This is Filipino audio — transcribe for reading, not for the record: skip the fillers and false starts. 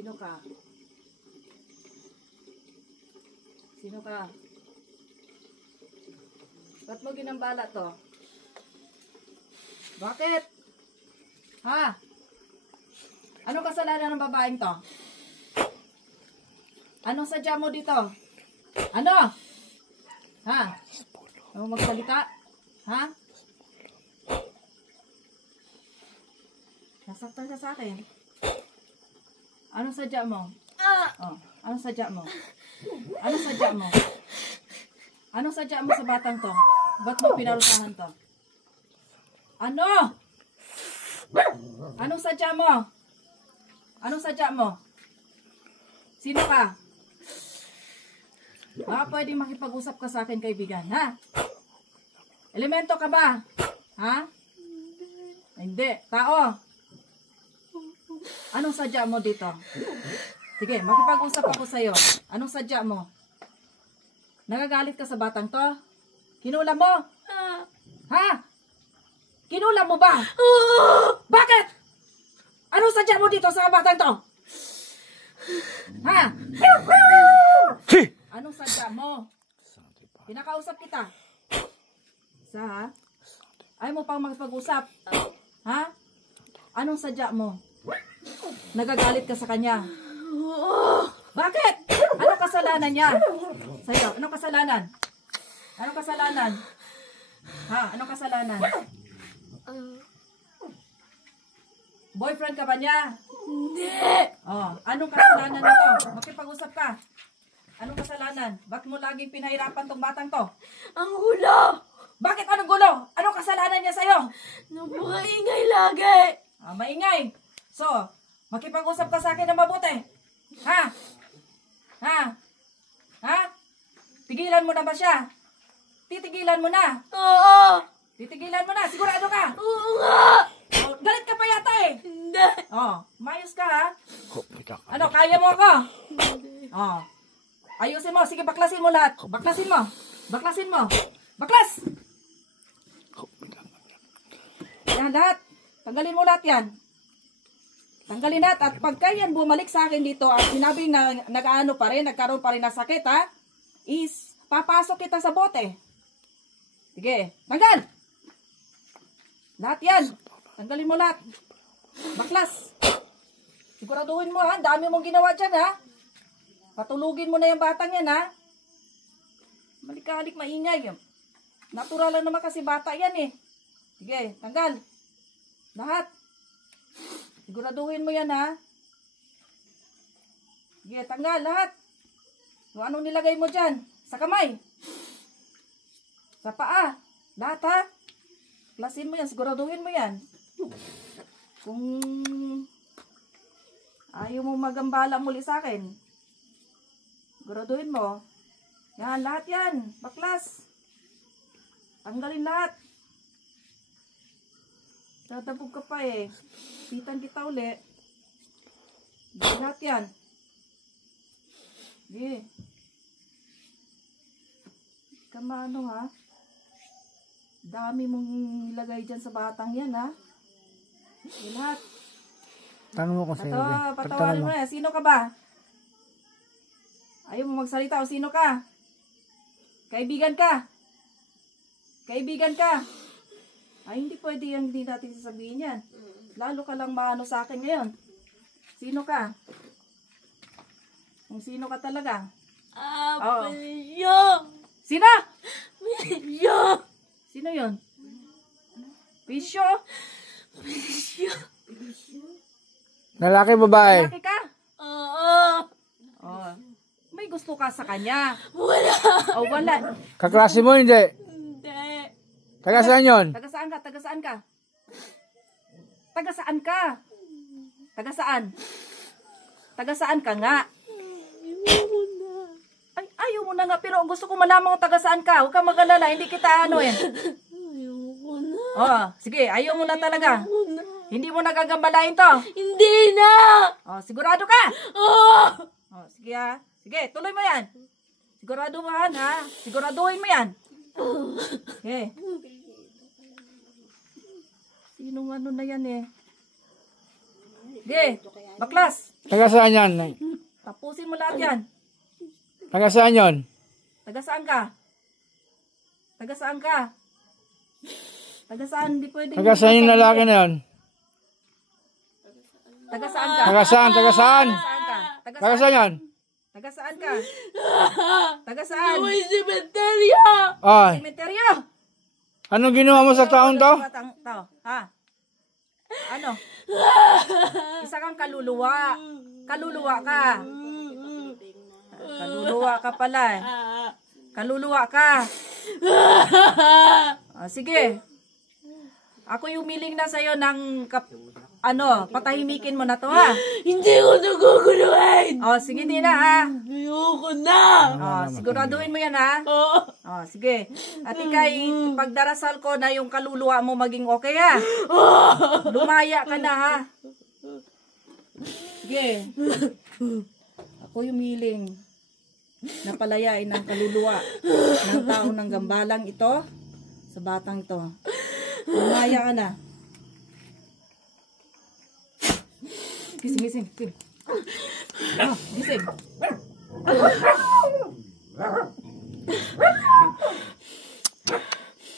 Sino ka? Sino ka? Ba't mo ginambala to? Bakit? Ha? Anong kasalanan ng babaeng to? Anong sadya mo dito? Ano? Ha? Ano magsalita? Ha? Nasaktan ka sa akin. Anong sadya mo? Oh, anong sadya mo? Anong sadya mo? Anong sadya mo sa batang to? Ba't mo pinarusahan to? Ano? Anong sadya mo? Anong sadya mo? Sino ka? Baka pwede makipag-usap ka sa akin, kaibigan, ha? Elemento ka ba? Ha? Hindi. Tao. Anong sadya mo dito? Sige, makipag-usap ako sa'yo. Anong sadya mo? Nagagalit ka sa batang to? Kinulam mo? Ha? Kinulam mo ba? Bakit? Anong sadya mo dito sa batang to? Ha? Anong sadya mo? Pinakausap kita. Isa, ha? Ayaw mo pang makipag-usap? Ha? Anong sadya mo? Nagagalit ka sa kanya. Bakit? Anong kasalanan niya? Sa'yo, anong kasalanan? Anong kasalanan? Ha? Anong kasalanan? Boyfriend ka ba niya? Hindi. Oh, anong kasalanan nito? Makipag-usap ka. Anong kasalanan? Bakit mo laging pinahirapan tong batang to? Ang gulo. Bakit anong gulo? Anong kasalanan niya sa'yo? Napakaingay lagi. Ah, maingay. So, makipag-usap ka sa akin na mabuti. Ha? Ha? Ha? Tigilan mo na ba siya? Titigilan mo na. Oo. Titigilan mo na. Sigurado ka? Oo nga. Oh, galit ka pa yata eh. Hindi. Oh, mayos ka ha? Ano, kaya mo ako? Oh. Ayusin mo. Sige, baklasin mo lahat. Baklasin mo. Baklasin mo. Baklas! Yan lahat. Tanggalin mo lahat yan. Tanggalin lahat. At pagka yan bumalik sa akin dito at sinabing na nag-ano pa rin, nagkaroon pa rin na sakit ha, is papasok kita sa bote. Sige, tanggal! Lahat yan. Tanggalin mo lahat. Baklas. Siguraduhin mo ha, dami mong ginawa dyan ha. Patulugin mo na yung batang yan ha. Malik-halik maingay. Natural lang naman kasi bata yan eh. Sige, tanggal. Lahat. Siguraduhin mo yan ha. Sige, tanggal lahat. Kung anong nilagay mo dyan. Sa kamay. Sa paa. Lahat ha. Klasin mo yan. Siguraduhin mo yan. Kung ayaw mo magambala muli sa akin. Siguraduhin mo. Yan, lahat yan. Baklas. Tanggalin lahat. Dadabog ka pa eh. Pitan kita uli. Lahat yan. Sige. Kamano ha? Dami mong nilagay dyan sa batang yan ha? Sige lahat. Tanong mo kung sino. Patawarin mo na. Sino ka ba? Ayaw mo magsalita o sino ka? Kaibigan ka? Kaibigan ka? Ay, hindi pwede yan, hindi natin sasabihin yan. Lalo ka lang maano sa akin ngayon. Sino ka? Kung sino ka talaga? Pilyo. Sino? Pilyo. Sino yun? Pisyo? Pilyo. Lalaki, babae. Lalaki ka? Oo. Oh. May gusto ka sa kanya? Wala. O wala? Kaklase mo, hindi. Hindi. Taga saan yun? Taga saan ka? Taga saan ka? Taga saan ka? Taga saan? Taga saan ka nga? Ayoko na. Ay, ayaw mo na nga. Pero gusto ko malaman kung taga saan ka. Huwag kang mag-alala. Hindi kita ano eh. Ayoko na. Oh, sige. Ayaw mo na talaga. Ayoko na. Hindi mo nagagambalain to. Hindi na. Oh, sigurado ka? Oo. Oh, sige ha. Sige, tuloy mo yan. Siguraduhan ha. Siguraduhin mo yan. Okay. Sinong ano na yan eh. Sige, baklas. Taga saan yan? Tapusin mo lahat yan. Taga saan yun? Taga saan ka? Taga saan ka? Taga saan? Hindi pwede. Taga saan yung lalaki na yun? Taga saan ka? Taga saan? Taga saan? Taga saan ka? Taga Taga saan? saan yan? Taga saan ka? Taga saan? May sementeryo! Ay, Cementerio. anong ginawa mo sa taon to? Ha? Ano? Isa kang kaluluwa. Kaluluwa ka. Kaluluwa ka pala eh. Kaluluwa ka. Sige. Ako yung miling na sa'yo ng patahimikin mo na to ha. Hindi ko naguguluhin! Sige din na ha. Ayoko na! Siguraduhin mo yan ha. Sige. At ikay, pagdarasal ko na yung kaluluwa mo maging okay ha. Lumaya ka na ha. Sige. Ako yung miling na palayain ng kaluluwa ng taong ng gambalang ito sa batang ito. Lumaya ka na. Gising. Gising. Gising.